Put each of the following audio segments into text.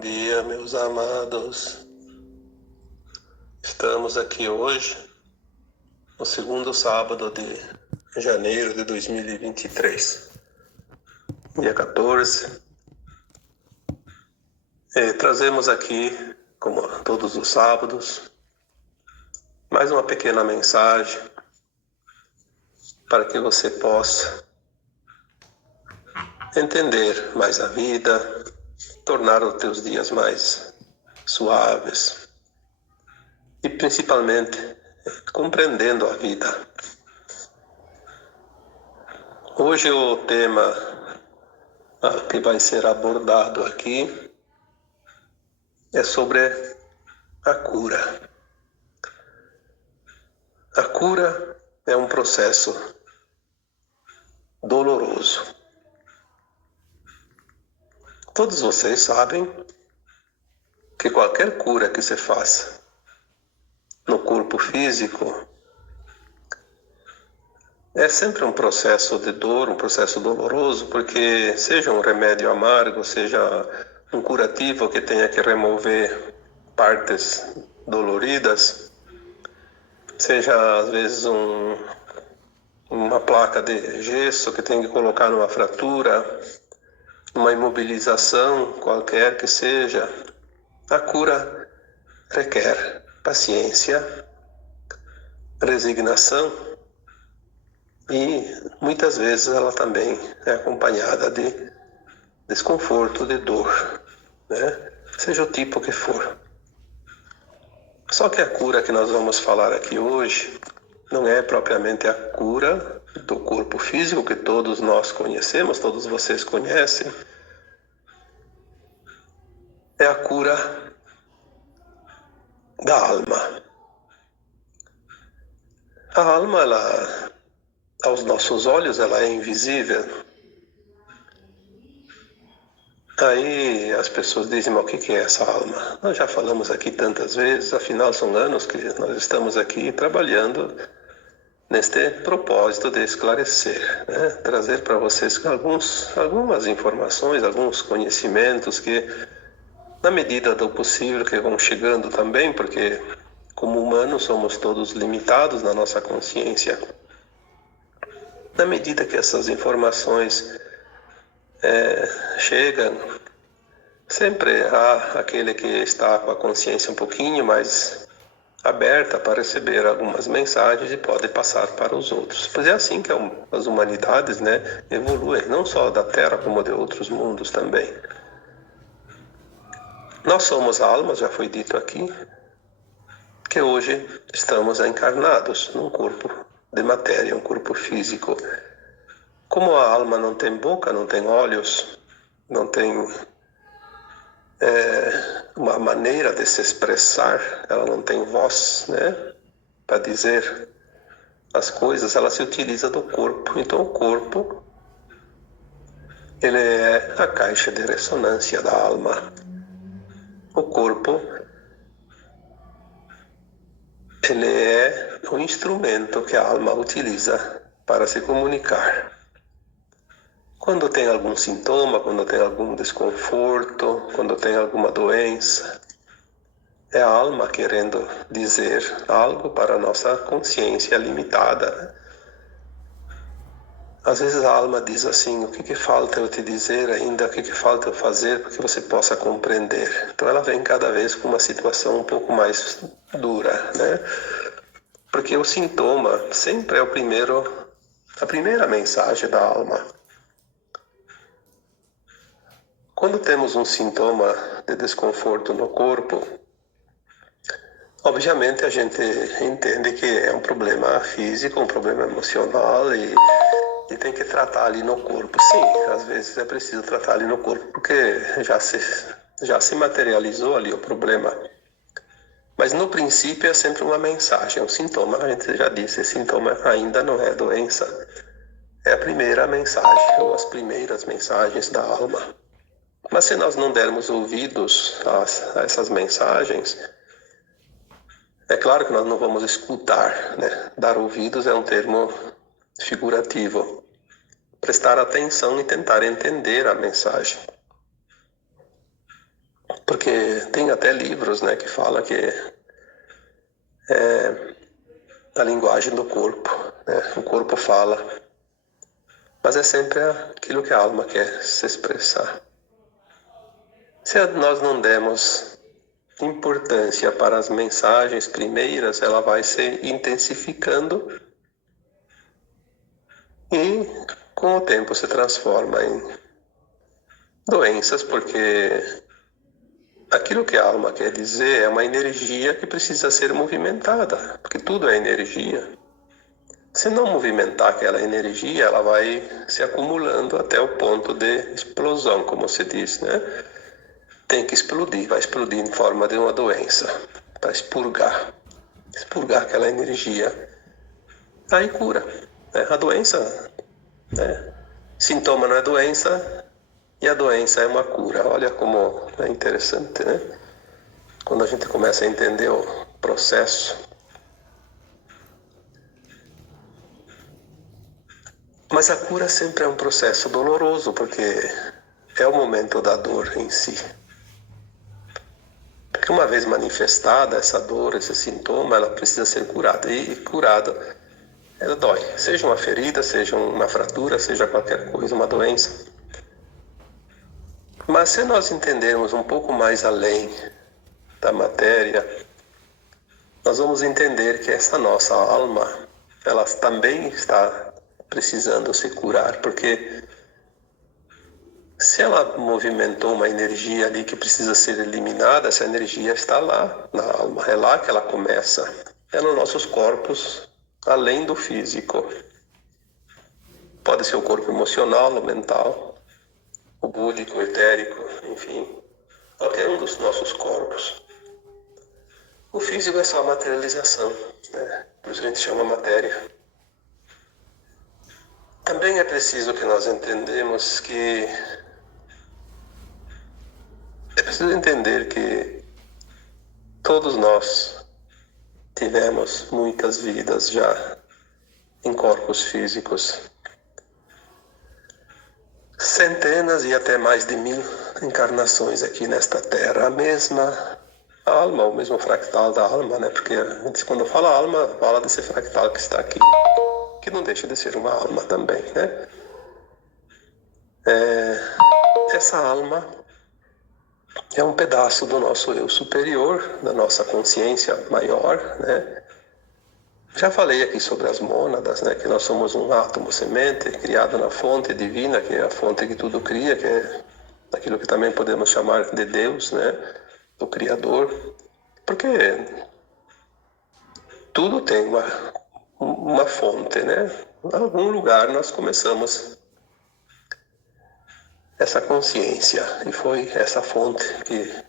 Dia, meus amados. Estamos aqui hoje, no segundo sábado de janeiro de 2023, dia 14. Trazemos aqui, como todos os sábados, mais uma pequena mensagem para que você possa entender mais a vida, tornar os teus dias mais suaves e principalmente compreendendo a vida. Hoje o tema que vai ser abordado aqui é sobre a cura. A cura é um processo doloroso. Todos vocês sabem que qualquer cura que se faça no corpo físico é sempre um processo de dor, um processo doloroso, porque seja um remédio amargo, seja um curativo que tenha que remover partes doloridas, seja às vezes uma placa de gesso que tem que colocar numa fratura, uma imobilização qualquer que seja, a cura requer paciência, resignação e muitas vezes ela também é acompanhada de desconforto, de dor, né? Seja o tipo que for. Só que a cura que nós vamos falar aqui hoje não é propriamente a cura do corpo físico que todos nós conhecemos, todos vocês conhecem. É a cura da alma. A alma, ela, aos nossos olhos, ela é invisível. Aí as pessoas dizem, mas o que é essa alma? Nós já falamos aqui tantas vezes, afinal são anos que nós estamos aqui trabalhando neste propósito de esclarecer, né? Trazer para vocês algumas informações, alguns conhecimentos que, na medida do possível, que vão chegando também, porque como humanos somos todos limitados na nossa consciência. Na medida que essas informações chegam, sempre há aquele que está com a consciência um pouquinho mais aberta para receber algumas mensagens e pode passar para os outros. Pois é assim que as humanidades, né, evoluem, não só da Terra como de outros mundos também. Nós somos almas, já foi dito aqui, que hoje estamos encarnados num corpo de matéria, um corpo físico. Como a alma não tem boca, não tem olhos, não tem uma maneira de se expressar, ela não tem voz, né, para dizer as coisas, ela se utiliza do corpo. Então o corpo, ele é a caixa de ressonância da alma. O corpo, ele é o instrumento que a alma utiliza para se comunicar. Quando tem algum sintoma, quando tem algum desconforto, quando tem alguma doença, é a alma querendo dizer algo para a nossa consciência limitada. Às vezes a alma diz assim, o que falta eu te dizer ainda, o que falta eu fazer para que você possa compreender. Então ela vem cada vez com uma situação um pouco mais dura, né? Porque o sintoma sempre é a primeira mensagem da alma. Quando temos um sintoma de desconforto no corpo, obviamente a gente entende que é um problema físico, um problema emocional e tem que tratar ali no corpo. Sim, às vezes é preciso tratar ali no corpo porque já se materializou ali o problema. Mas no princípio é sempre uma mensagem, um sintoma. A gente já disse, esse sintoma ainda não é doença. É a primeira mensagem, ou as primeiras mensagens da alma. Mas se nós não dermos ouvidos a essas mensagens, é claro que nós não vamos escutar, né? Dar ouvidos é um termo figurativo. Prestar atenção e tentar entender a mensagem. Porque tem até livros, né, que falam que é a linguagem do corpo, né? O corpo fala, mas é sempre aquilo que a alma quer se expressar. Se nós não demos importância para as mensagens primeiras, ela vai se intensificando e com o tempo se transforma em doenças, porque aquilo que a alma quer dizer é uma energia que precisa ser movimentada, porque tudo é energia. Se não movimentar aquela energia, ela vai se acumulando até o ponto de explosão, como se diz, né? Tem que explodir, vai explodir em forma de uma doença, para expurgar aquela energia. Aí cura, né? A doença, né? Sintoma não é doença e a doença é uma cura. Olha como é interessante, né? Quando a gente começa a entender o processo. Mas a cura sempre é um processo doloroso, porque é o momento da dor em si. Porque uma vez manifestada essa dor, esse sintoma, ela precisa ser curada. E curada, ela dói. Seja uma ferida, seja uma fratura, seja qualquer coisa, uma doença. Mas se nós entendermos um pouco mais além da matéria, nós vamos entender que essa nossa alma, ela também está precisando se curar, porque se ela movimentou uma energia ali que precisa ser eliminada, essa energia está lá na alma, é lá que ela começa, é nos nossos corpos, além do físico. Pode ser o corpo emocional, o mental, o búdico, o etérico, enfim, qualquer um dos nossos corpos. O físico é só a materialização, né? Por isso a gente chama matéria. Também é preciso que nós entendemos que é preciso entender que todos nós tivemos muitas vidas já em corpos físicos. Centenas e até mais de 1000 encarnações aqui nesta Terra. A mesma alma, o mesmo fractal da alma, né? Porque a gente, quando fala alma, fala desse fractal que está aqui, que não deixa de ser uma alma também, né? Essa alma é um pedaço do nosso eu superior, da nossa consciência maior, né? Já falei aqui sobre as mônadas, né? Que nós somos um átomo semente criado na fonte divina, que é a fonte que tudo cria, que é aquilo que também podemos chamar de Deus, né? O Criador. Porque tudo tem uma fonte, né? Em algum lugar nós começamos essa consciência, e foi essa fonte que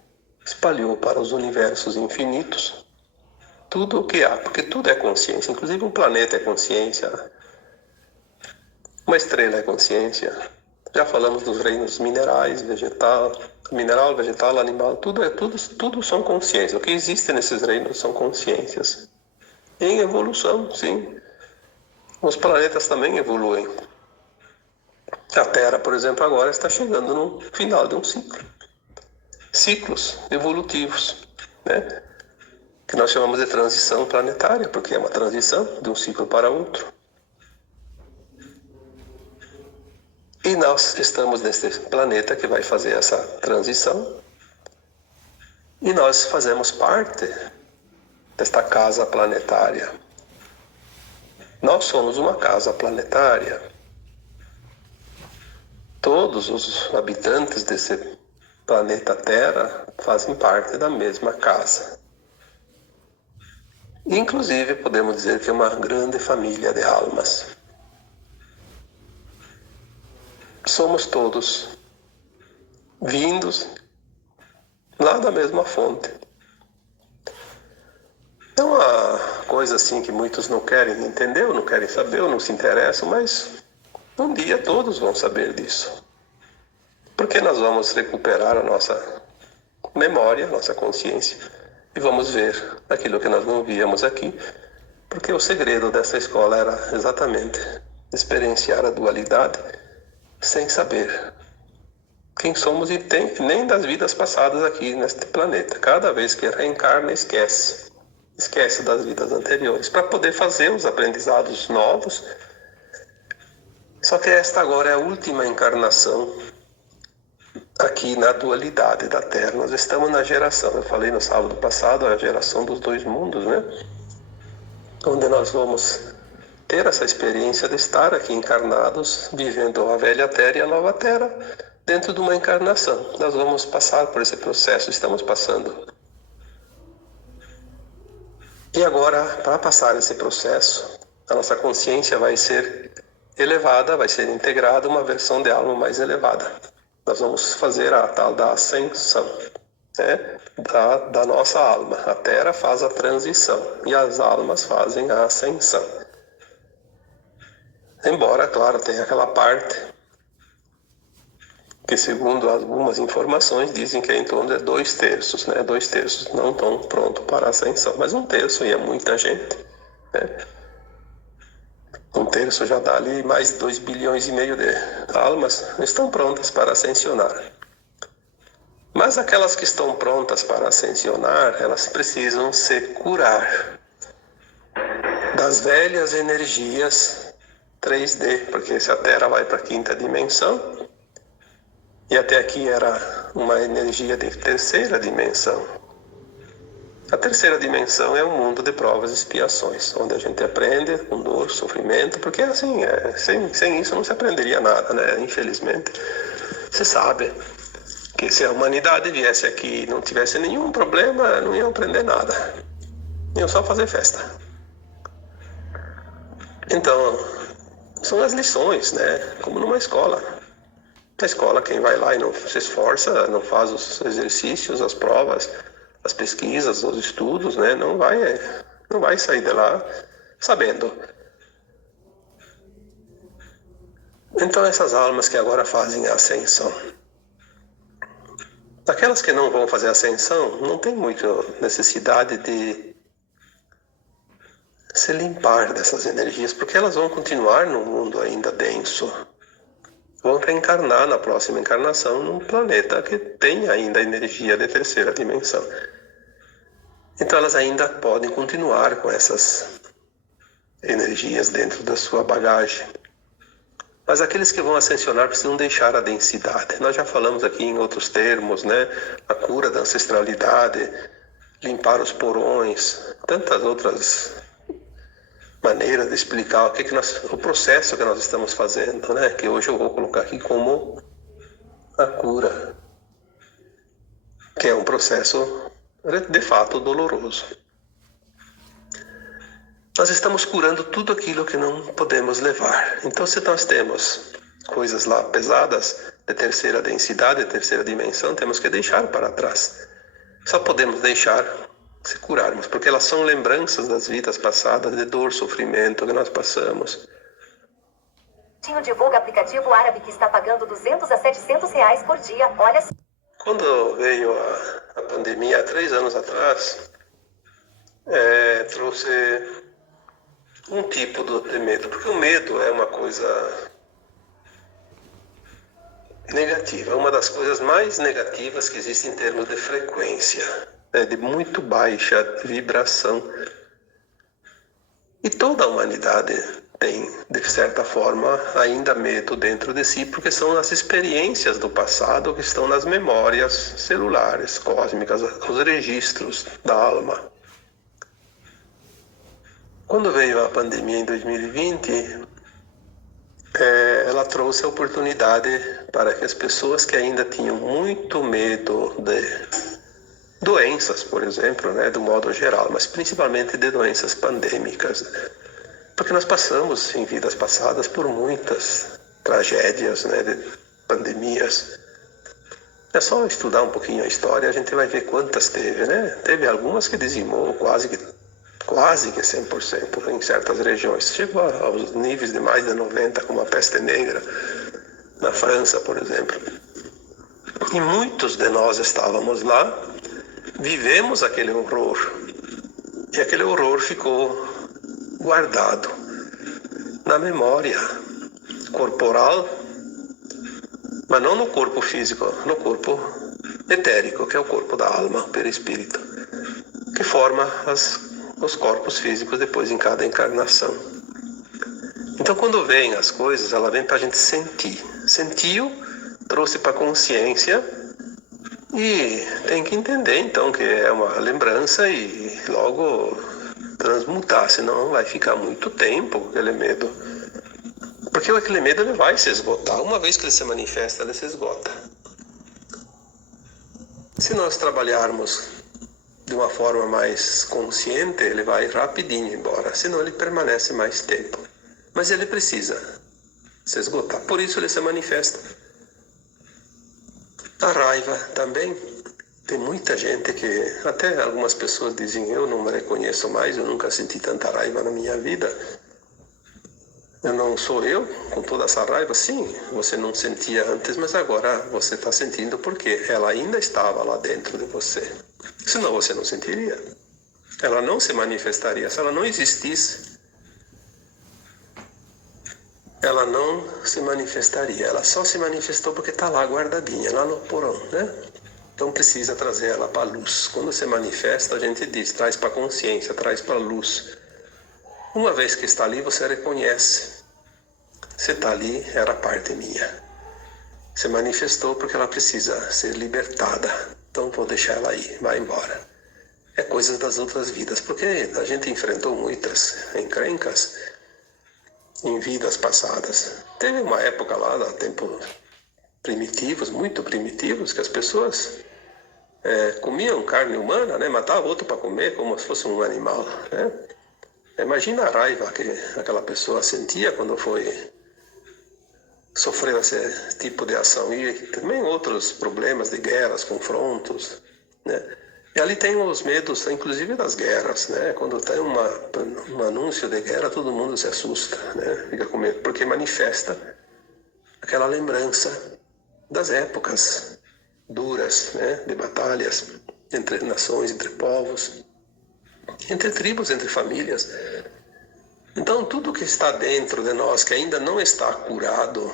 espalhou para os universos infinitos tudo o que há, porque tudo é consciência, inclusive um planeta é consciência, uma estrela é consciência. Já falamos dos reinos minerais, mineral, vegetal, animal, tudo são consciências. O que existe nesses reinos são consciências. Em evolução, sim. Os planetas também evoluem. A Terra, por exemplo, agora está chegando no final de um ciclo. Ciclos evolutivos, né? Que nós chamamos de transição planetária, porque é uma transição de um ciclo para outro. E nós estamos neste planeta que vai fazer essa transição. E nós fazemos parte desta casa planetária. Nós somos uma casa planetária. Todos os habitantes desse planeta Terra fazem parte da mesma casa. Inclusive, podemos dizer que é uma grande família de almas. Somos todos vindos lá da mesma fonte. É uma coisa assim que muitos não querem entender, ou não querem saber, ou não se interessam, mas um dia todos vão saber disso. Porque nós vamos recuperar a nossa memória, a nossa consciência, e vamos ver aquilo que nós não víamos aqui, porque o segredo dessa escola era exatamente experienciar a dualidade sem saber quem somos e nem das vidas passadas aqui neste planeta. Cada vez que reencarna, esquece das vidas anteriores, para poder fazer os aprendizados novos. Só que esta agora é a última encarnação aqui na dualidade da Terra. Nós estamos na geração, eu falei no sábado passado, a geração dos dois mundos, né? Onde nós vamos ter essa experiência de estar aqui encarnados, vivendo a velha Terra e a nova Terra, dentro de uma encarnação. Nós vamos passar por esse processo, estamos passando. E agora, para passar esse processo, a nossa consciência vai ser elevada, vai ser integrada uma versão de alma mais elevada. Nós vamos fazer a tal da ascensão, né? da nossa alma. A Terra faz a transição e as almas fazem a ascensão. Embora, claro, tenha aquela parte que, segundo algumas informações, dizem que é em torno de 2/3, né? 2/3 não estão prontos para a ascensão, mas 1/3 e é muita gente, né? 1/3 já dá ali mais de 2,5 bilhões de almas estão prontas para ascensionar. Mas aquelas que estão prontas para ascensionar, elas precisam se curar das velhas energias 3D, porque se a Terra vai para a 5ª dimensão, e até aqui era uma energia de 3ª dimensão. A 3ª dimensão é um mundo de provas e expiações, onde a gente aprende com dor, sofrimento, porque assim, sem isso não se aprenderia nada, né? Infelizmente. Você sabe que se a humanidade viesse aqui e não tivesse nenhum problema, não iam aprender nada. Iam só fazer festa. Então, são as lições, né? Como numa escola. Na escola, quem vai lá e não se esforça, não faz os exercícios, as provas, as pesquisas, os estudos, né? Não vai sair de lá sabendo. Então, essas almas que agora fazem a ascensão, aquelas que não vão fazer a ascensão, não tem muita necessidade de se limpar dessas energias, porque elas vão continuar num mundo ainda denso. Vão reencarnar na próxima encarnação num planeta que tem ainda energia de 3ª dimensão. Então elas ainda podem continuar com essas energias dentro da sua bagagem. Mas aqueles que vão ascensionar precisam deixar a densidade. Nós já falamos aqui em outros termos, né? A cura da ancestralidade, limpar os porões, tantas outras maneiras de explicar o processo que nós estamos fazendo, né? Que hoje eu vou colocar aqui como a cura, que é um processo de fato doloroso. Nós estamos curando tudo aquilo que não podemos levar. Então, se nós temos coisas lá pesadas, de 3ª densidade, de 3ª dimensão, temos que deixar para trás. Só podemos deixar se curarmos, porque elas são lembranças das vidas passadas, de dor, sofrimento que nós passamos. Divulga aplicativo árabe que está pagando 200 a 700 reais por dia. Olha. Quando veio a pandemia há 3 anos atrás, trouxe um tipo de medo, porque o medo é uma coisa negativa, é uma das coisas mais negativas que existe em termos de frequência, de muito baixa vibração. E toda a humanidade tem, de certa forma, ainda medo dentro de si, porque são as experiências do passado que estão nas memórias celulares, cósmicas, os registros da alma. Quando veio a pandemia em 2020, ela trouxe a oportunidade para que as pessoas que ainda tinham muito medo de doenças, por exemplo, né, do modo geral, mas principalmente de doenças pandêmicas, porque nós passamos em vidas passadas por muitas tragédias, né, de pandemias. É só estudar um pouquinho a história, a gente vai ver quantas teve, né? Teve algumas que dizimou quase que 100% em certas regiões. Chegou aos níveis de mais de 90%, como a peste negra, na França, por exemplo. E muitos de nós estávamos lá, vivemos aquele horror. E aquele horror ficou guardado na memória corporal mas não no corpo físico, no corpo etérico, que é o corpo da alma, o perispírito, que forma os corpos físicos depois em cada encarnação. Então, quando vem as coisas, ela vem para a gente sentir. Sentiu, trouxe para a consciência e tem que entender, então, que é uma lembrança e logo transmutar, senão vai ficar muito tempo aquele medo. Porque aquele medo ele vai se esgotar. Uma vez que ele se manifesta, ele se esgota. Se nós trabalharmos de uma forma mais consciente, ele vai rapidinho embora, senão ele permanece mais tempo. Mas ele precisa se esgotar, por isso ele se manifesta. A raiva também, tem muita gente que, até algumas pessoas dizem, eu não me reconheço mais, eu nunca senti tanta raiva na minha vida. Eu não sou eu com toda essa raiva? Sim, você não sentia antes, mas agora você está sentindo porque ela ainda estava lá dentro de você. Senão você não sentiria. Ela não se manifestaria. Se ela não existisse, ela não se manifestaria. Ela só se manifestou porque está lá guardadinha, lá no porão, né? Então precisa trazer ela para a luz. Quando se manifesta, a gente diz, traz para a consciência, traz para a luz. Uma vez que está ali, você reconhece. Se está ali, era parte minha. Se manifestou porque ela precisa ser libertada. Então vou deixar ela aí, vai embora. É coisas das outras vidas, porque a gente enfrentou muitas encrencas em vidas passadas. Teve uma época lá, tempos primitivos, muito primitivos, que as pessoas comiam carne humana, né? Matavam outro para comer como se fosse um animal, né? Imagina a raiva que aquela pessoa sentia quando sofreu esse tipo de ação. E também outros problemas de guerras, confrontos, né? E ali tem os medos, inclusive das guerras, né? Quando tem um anúncio de guerra, todo mundo se assusta, né? Fica com medo, porque manifesta aquela lembrança das épocas duras, né? De batalhas entre nações, entre povos, entre tribos, entre famílias. Então, tudo que está dentro de nós, que ainda não está curado,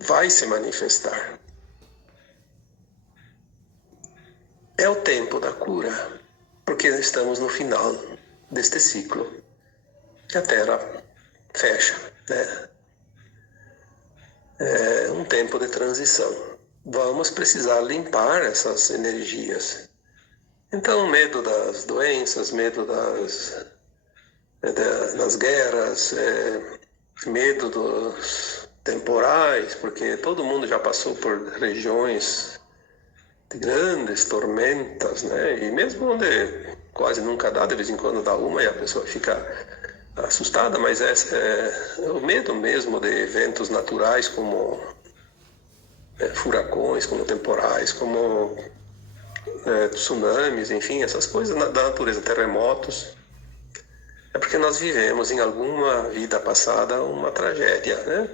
vai se manifestar. É o tempo da cura, porque estamos no final deste ciclo. E a Terra fecha, né? É um tempo de transição. Vamos precisar limpar essas energias. Então, medo das doenças, medo das guerras, medo dos temporais, porque todo mundo já passou por regiões de grandes tormentas, né? E mesmo onde quase nunca dá, de vez em quando dá uma e a pessoa fica assustada, mas é o medo mesmo de eventos naturais como furacões, como temporais, como tsunamis, enfim, essas coisas da natureza, terremotos. É porque nós vivemos em alguma vida passada uma tragédia, né?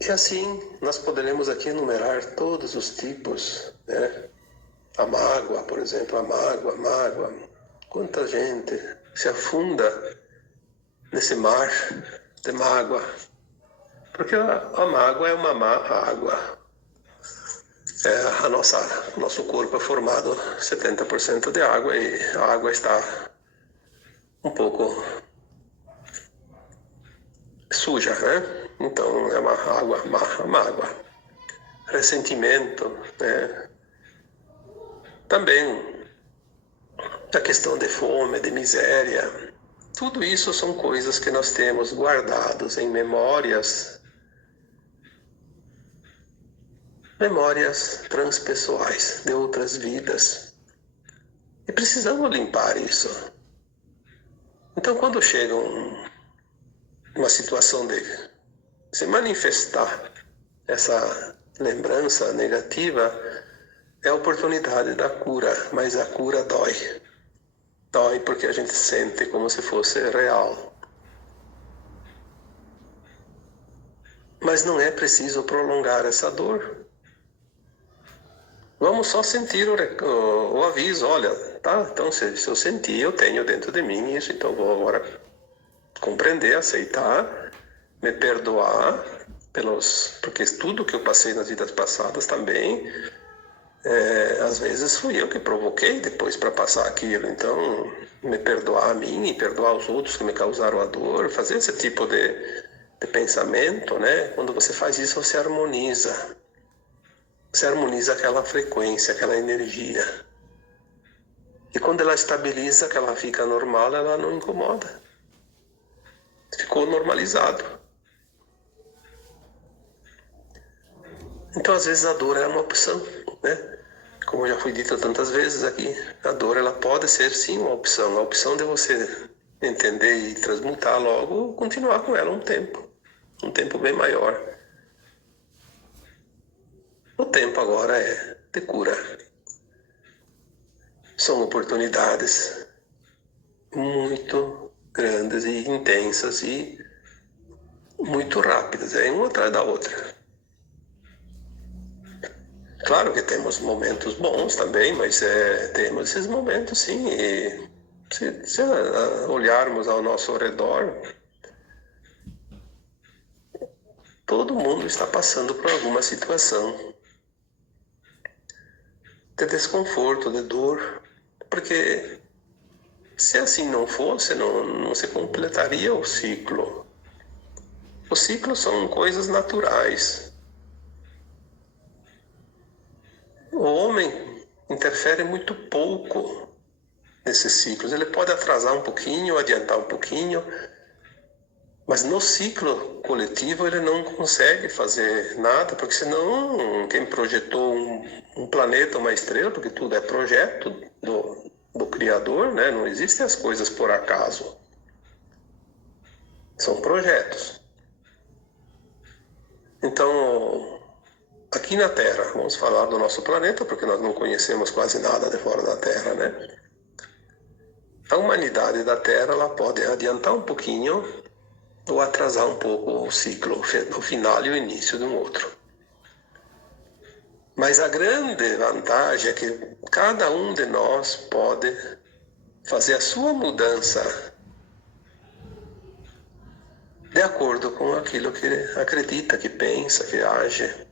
E assim nós poderemos aqui enumerar todos os tipos, né? A mágoa, por exemplo, a mágoa. Quanta gente se afunda nesse mar de mágoa. Porque a mágoa é uma má água. Nosso corpo é formado 70% de água e a água está um pouco suja, né? Então é uma água mágoa. Ressentimento, né? Também a questão de fome, de miséria. Tudo isso são coisas que nós temos guardados em memórias transpessoais de outras vidas. E precisamos limpar isso. Então, quando chega uma situação de se manifestar essa lembrança negativa, é a oportunidade da cura, mas a cura dói. Dói porque a gente sente como se fosse real. Mas não é preciso prolongar essa dor. Vamos só sentir o aviso, olha, tá? Então se eu sentir, eu tenho dentro de mim isso, então vou agora compreender, aceitar me perdoar porque tudo que eu passei nas vidas passadas também, às vezes fui eu que provoquei depois para passar aquilo. Então, me perdoar a mim e perdoar os outros que me causaram a dor, fazer esse tipo de pensamento, né? Quando você faz isso, você harmoniza. Você harmoniza aquela frequência, aquela energia. E quando ela estabiliza, que ela fica normal, ela não incomoda. Ficou normalizado. Então, às vezes, a dor é uma opção, né? Como já foi dito tantas vezes aqui, a dor ela pode ser, sim, uma opção. A opção de você entender e transmutar logo, continuar com ela um tempo bem maior. O tempo agora é de cura. São oportunidades muito grandes e intensas e muito rápidas, uma atrás da outra. Claro que temos momentos bons também, mas temos esses momentos sim, e se olharmos ao nosso redor, todo mundo está passando por alguma situação de desconforto, de dor, porque se assim não fosse, não se completaria o ciclo. Os ciclos são coisas naturais. O homem interfere muito pouco nesses ciclos. Ele pode atrasar um pouquinho, adiantar um pouquinho, mas no ciclo coletivo ele não consegue fazer nada, porque senão quem projetou um planeta, uma estrela, porque tudo é projeto do Criador, né? Não existem as coisas por acaso. São projetos. Então, aqui na Terra, vamos falar do nosso planeta, porque nós não conhecemos quase nada de fora da Terra, né? A humanidade da Terra, ela pode adiantar um pouquinho ou atrasar um pouco o ciclo, o final e o início de um outro. Mas a grande vantagem é que cada um de nós pode fazer a sua mudança de acordo com aquilo que acredita, que pensa, que age.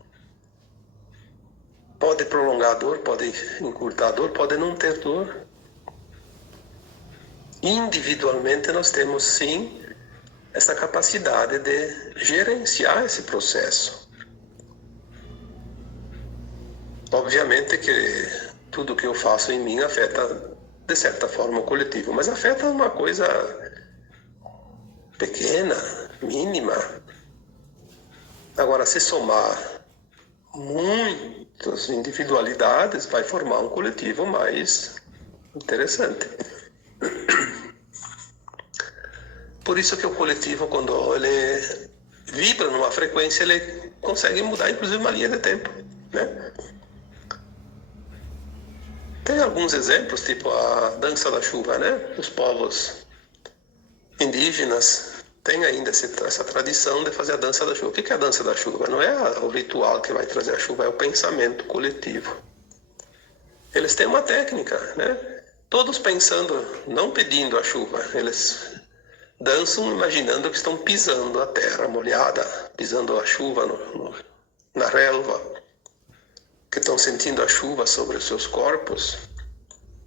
Pode prolongar a dor, pode encurtar a dor, pode não ter dor. Individualmente nós temos sim essa capacidade de gerenciar esse processo. Obviamente que tudo que eu faço em mim afeta de certa forma o coletivo, mas afeta uma coisa pequena, mínima. Agora, se somar muitas individualidades, vai formar um coletivo mais interessante. Por isso que o coletivo, quando ele vibra numa frequência, ele consegue mudar, inclusive, uma linha de tempo, né? Tem alguns exemplos, tipo a dança da chuva, né? Os povos indígenas têm ainda essa tradição de fazer a dança da chuva. O que é a dança da chuva? Não é o ritual que vai trazer a chuva, é o pensamento coletivo. Eles têm uma técnica, né? Todos pensando, não pedindo a chuva, eles dançam imaginando que estão pisando a terra molhada, pisando a chuva na relva, que estão sentindo a chuva sobre os seus corpos,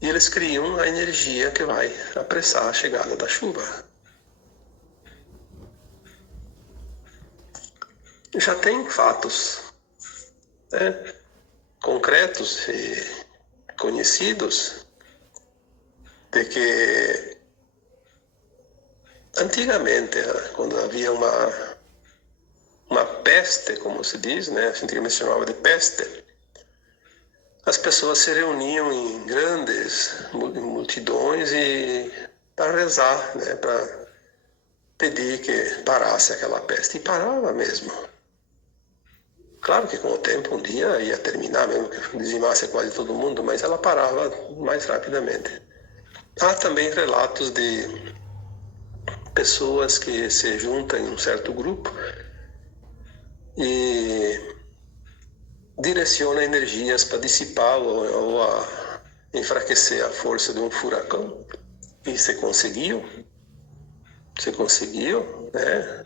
e eles criam a energia que vai apressar a chegada da chuva. Já tem fatos, né, concretos e conhecidos de que antigamente, quando havia uma peste, como se diz, né, antigamente se chamava de peste, as pessoas se reuniam em grandes multidões e para rezar, né, para pedir que parasse aquela peste. E parava mesmo. Claro que com o tempo um dia ia terminar, mesmo que dizimasse quase todo mundo, mas ela parava mais rapidamente. Há também relatos de pessoas que se juntam em um certo grupo e direciona energias para dissipar ou a enfraquecer a força de um furacão. E se conseguiu, né?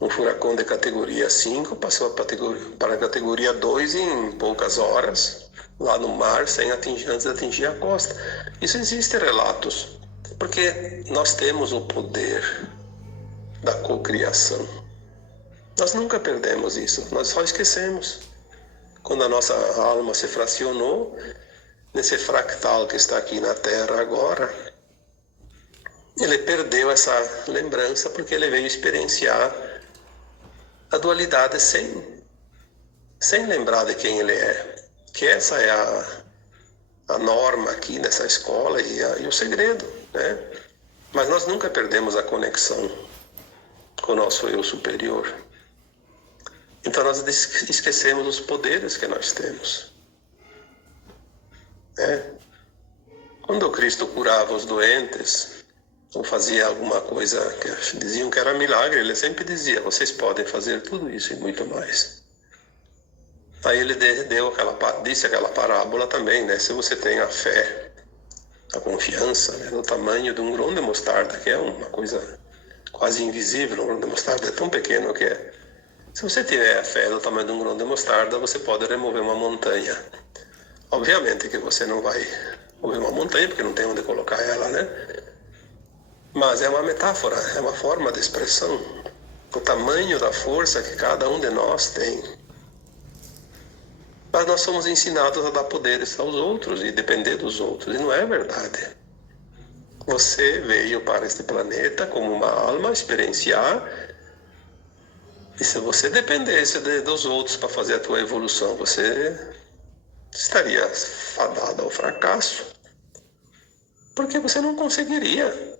Um furacão de categoria 5 passou para a categoria 2 em poucas horas, lá no mar, antes de atingir a costa. Isso existe relatos, porque nós temos o poder da cocriação. Nós nunca perdemos isso, nós só esquecemos. Quando a nossa alma se fracionou, nesse fractal que está aqui na Terra agora, ele perdeu essa lembrança porque ele veio experienciar a dualidade sem lembrar de quem ele é. Que essa é a norma aqui nessa escola e o segredo, né? Mas nós nunca perdemos a conexão com o nosso eu superior. Então nós esquecemos os poderes que nós temos. Quando o Cristo curava os doentes, ou fazia alguma coisa que diziam que era milagre, ele sempre dizia: vocês podem fazer tudo isso e muito mais. Aí ele disse aquela parábola também, né? Se você tem a fé, a confiança, né, no tamanho de um grão de mostarda, que é uma coisa quase invisível, um grão de mostarda é tão pequeno que é. Se você tiver a fé do tamanho de um grão de mostarda, você pode remover uma montanha. Obviamente que você não vai mover uma montanha, porque não tem onde colocar ela, né? Mas é uma metáfora, é uma forma de expressão. O tamanho da força que cada um de nós tem. Mas nós somos ensinados a dar poderes aos outros e depender dos outros. E não é verdade. Você veio para este planeta como uma alma experienciar. E se você dependesse dos outros para fazer a tua evolução, você estaria fadado ao fracasso. Porque você não conseguiria.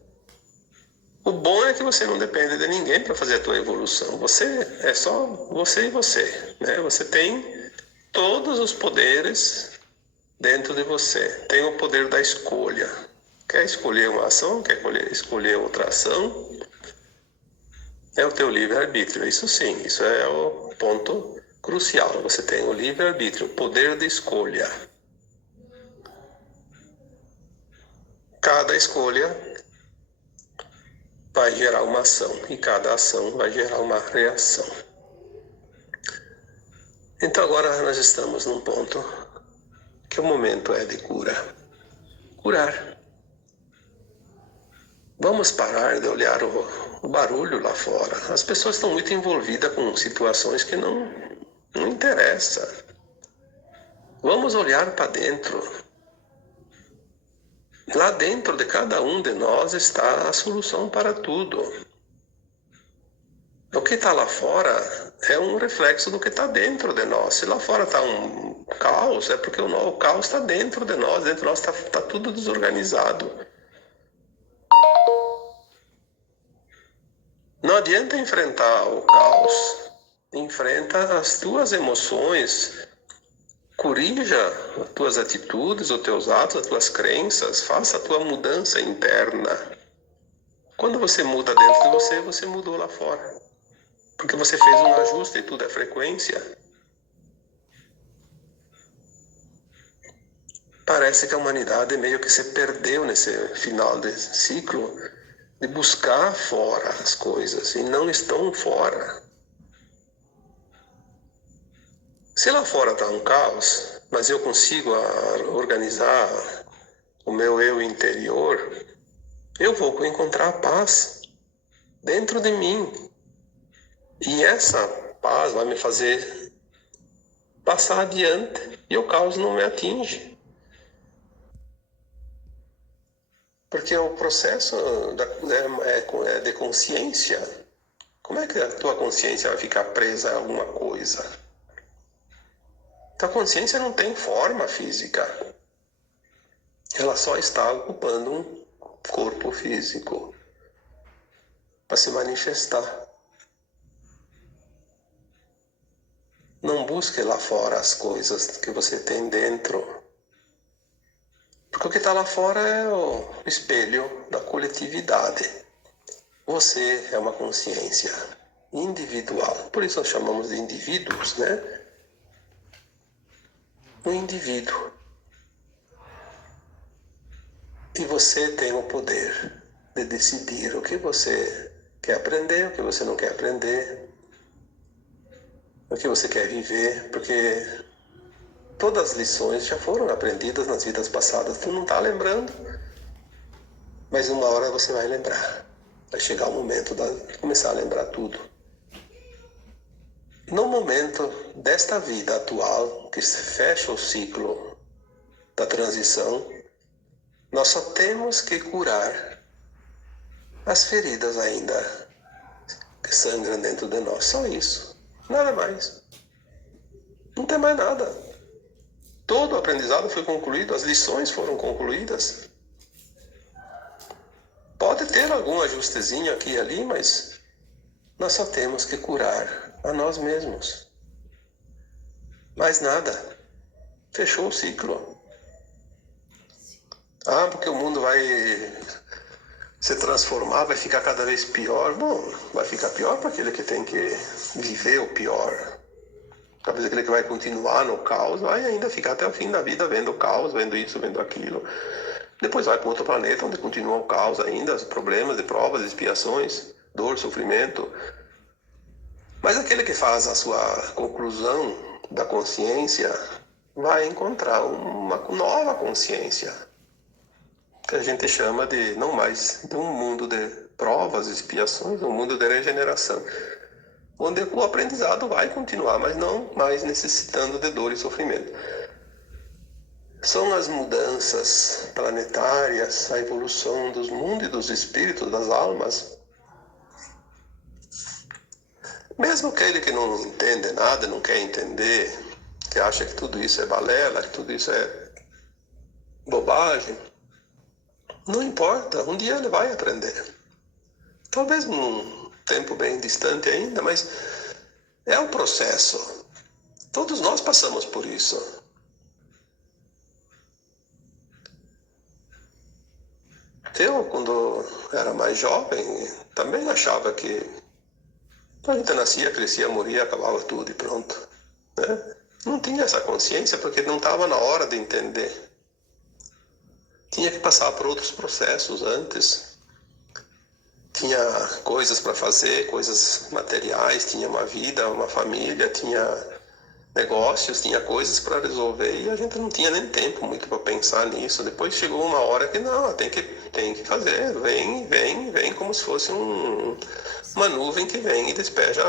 O bom é que você não depende de ninguém para fazer a tua evolução. Você é só você e você, né? Você tem todos os poderes dentro de você. Tem o poder da escolha. Quer escolher uma ação? Quer escolher outra ação? É o teu livre-arbítrio. Isso sim, isso é o ponto crucial. Você tem o livre-arbítrio, o poder de escolha. Cada escolha vai gerar uma ação e cada ação vai gerar uma reação. Então agora nós estamos num ponto que o momento é de cura. Curar. Vamos parar de olhar o barulho lá fora. As pessoas estão muito envolvidas com situações que não interessam. Vamos olhar para dentro. Lá dentro de cada um de nós está a solução para tudo. O que está lá fora é um reflexo do que está dentro de nós. Se lá fora está um caos, é porque o caos está dentro de nós. Dentro de nós está tudo desorganizado. Não adianta enfrentar o caos. Enfrenta as tuas emoções. Corrija as tuas atitudes, os teus atos, as tuas crenças. Faça a tua mudança interna. Quando você muda dentro de você, você mudou lá fora. Porque você fez um ajuste e tudo é frequência. Parece que a humanidade meio que se perdeu nesse final de ciclo de buscar fora as coisas e não estão fora. Se lá fora está um caos, mas eu consigo organizar o meu eu interior, eu vou encontrar paz dentro de mim. E essa paz vai me fazer passar adiante e o caos não me atinge. Porque o processo é de consciência. Como é que a tua consciência vai ficar presa a alguma coisa? Tua consciência não tem forma física. Ela só está ocupando um corpo físico para se manifestar. Não busque lá fora as coisas que você tem dentro. Porque o que está lá fora é o espelho da coletividade. Você é uma consciência individual. Por isso nós chamamos de indivíduos, né? Um indivíduo. E você tem o poder de decidir o que você quer aprender, o que você não quer aprender. porque você quer viver, porque todas as lições já foram aprendidas nas vidas passadas. Tu não está lembrando, mas uma hora você vai lembrar. Vai chegar o momento de começar a lembrar tudo. No momento desta vida atual, que fecha o ciclo da transição, nós só temos que curar as feridas ainda que sangram dentro de nós. Só isso. Nada mais. Não tem mais nada. Todo o aprendizado foi concluído, as lições foram concluídas. Pode ter algum ajustezinho aqui e ali, mas nós só temos que curar a nós mesmos. Mais nada. Fechou o ciclo. Ah, porque o mundo vai se transformar, vai ficar cada vez pior. Bom, vai ficar pior para aquele que tem que viver o pior. Talvez aquele que vai continuar no caos vai ainda ficar até o fim da vida vendo o caos, vendo isso, vendo aquilo. Depois vai para outro planeta onde continua o caos ainda, os problemas, de provas, expiações, dor, sofrimento. Mas aquele que faz a sua conclusão da consciência vai encontrar uma nova consciência, que a gente chama de não mais de um mundo de provas, expiações, um mundo de regeneração, onde o aprendizado vai continuar, mas não mais necessitando de dor e sofrimento. São as mudanças planetárias, a evolução dos mundos e dos espíritos, das almas. Mesmo aquele que não entende nada, não quer entender, que acha que tudo isso é balela, que tudo isso é bobagem, não importa, um dia ele vai aprender. Talvez num tempo bem distante ainda, mas é um processo. Todos nós passamos por isso. Eu, quando era mais jovem, também achava que a gente nascia, crescia, morria, acabava tudo e pronto, né? Não tinha essa consciência porque não estava na hora de entender. Tinha que passar por outros processos antes. Tinha coisas para fazer, coisas materiais, tinha uma vida, uma família, tinha negócios, tinha coisas para resolver e a gente não tinha nem tempo muito para pensar nisso. Depois chegou uma hora que não, tem que fazer, vem como se fosse uma nuvem que vem e despeja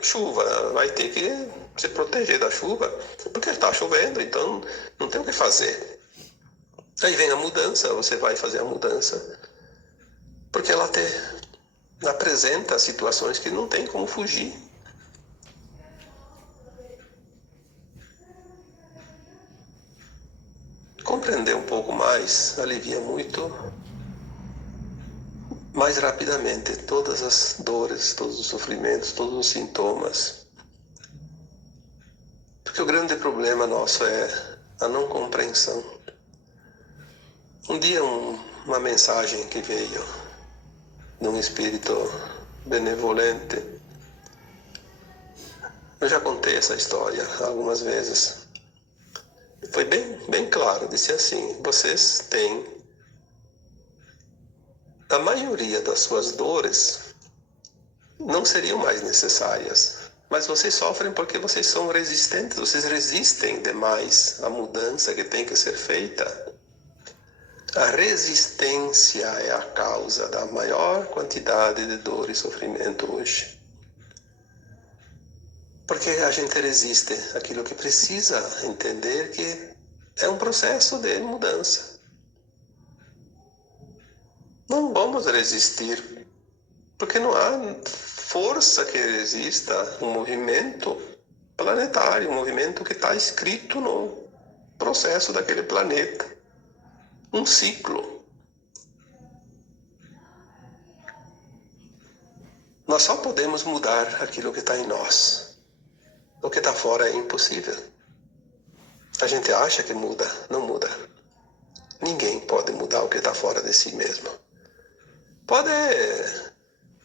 chuva. Vai ter que se proteger da chuva, porque está chovendo, então não tem o que fazer. Aí vem a mudança, você vai fazer a mudança, porque ela apresenta situações que não tem como fugir. Compreender um pouco mais alivia muito, mais rapidamente, todas as dores, todos os sofrimentos, todos os sintomas. Porque o grande problema nosso é a não compreensão. Um dia uma mensagem que veio de um espírito benevolente, eu já contei essa história algumas vezes. Foi bem claro, disse assim: vocês têm, a maioria das suas dores não seriam mais necessárias, mas vocês sofrem porque vocês são resistentes, vocês resistem demais à mudança que tem que ser feita. A resistência é a causa da maior quantidade de dor e sofrimento hoje. Porque a gente resiste àquilo que precisa entender que é um processo de mudança. Não vamos resistir, porque não há força que resista um movimento planetário, um movimento que está escrito no processo daquele planeta. Um ciclo. Nós só podemos mudar aquilo que está em nós. O que está fora é impossível. A gente acha que muda, não muda. Ninguém pode mudar o que está fora de si mesmo. Pode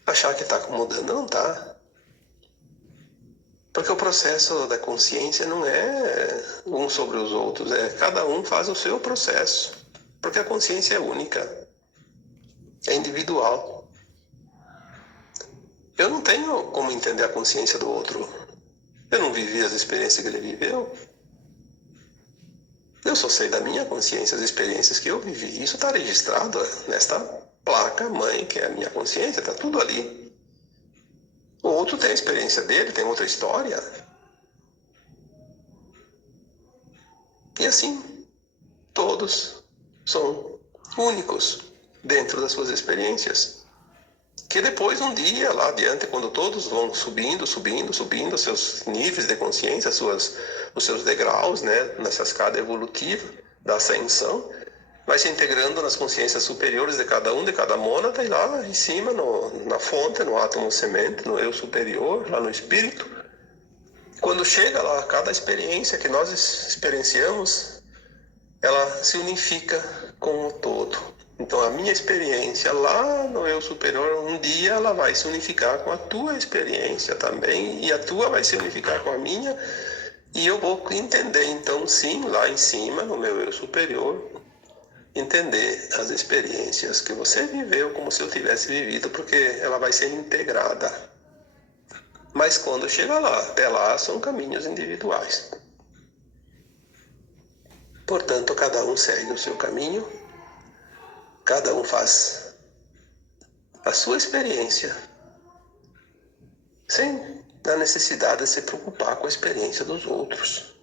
achar que está mudando, não está. Porque o processo da consciência não é um sobre os outros, cada um faz o seu processo. Porque a consciência é única, é individual. Eu não tenho como entender a consciência do outro. Eu não vivi as experiências que ele viveu. Eu só sei da minha consciência, as experiências que eu vivi. Isso está registrado nesta placa mãe, que é a minha consciência, está tudo ali. O outro tem a experiência dele, tem outra história. E assim, todos são únicos dentro das suas experiências. Que depois, um dia, lá adiante, quando todos vão subindo os seus níveis de consciência, os seus degraus, né, nessa escada evolutiva da ascensão, vai se integrando nas consciências superiores de cada mônada, e lá em cima, na fonte, no átomo semente, no eu superior, lá no espírito. Quando chega lá, cada experiência que nós experienciamos, ela se unifica com o todo. Então a minha experiência lá no eu superior, um dia ela vai se unificar com a tua experiência também, e a tua vai se unificar com a minha, e eu vou entender, então sim, lá em cima, no meu eu superior, entender as experiências que você viveu como se eu tivesse vivido, porque ela vai ser integrada. Mas quando chega lá, até lá são caminhos individuais. Portanto, cada um segue o seu caminho, cada um faz a sua experiência, sem a necessidade de se preocupar com a experiência dos outros.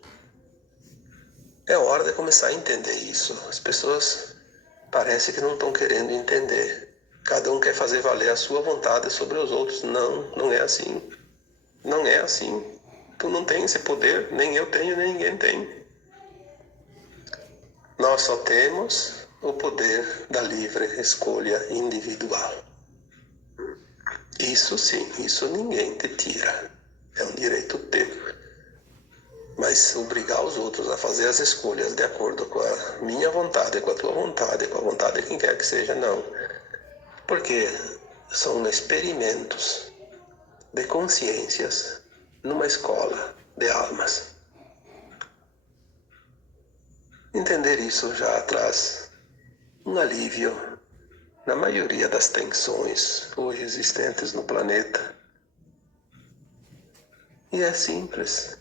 É hora de começar a entender isso. As pessoas parece que não estão querendo entender. Cada um quer fazer valer a sua vontade sobre os outros. Não, não é assim. Não é assim. Tu não tem esse poder, nem eu tenho, nem ninguém tem. Nós só temos o poder da livre escolha individual. Isso sim, isso ninguém te tira. É um direito teu. Mas obrigar os outros a fazer as escolhas de acordo com a minha vontade, com a tua vontade, com a vontade de quem quer que seja, não. Porque são experimentos de consciências numa escola de almas. Entender isso já traz um alívio na maioria das tensões hoje existentes no planeta. E é simples.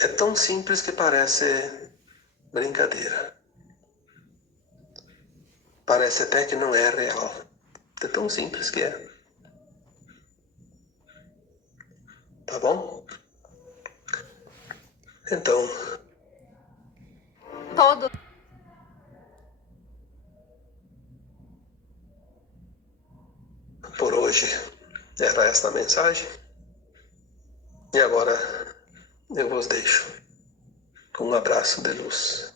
É tão simples que parece brincadeira. Parece até que não é real. É tão simples que é. Tá bom? Então, Todo. por hoje era esta a mensagem. E agora eu vos deixo com um abraço de luz.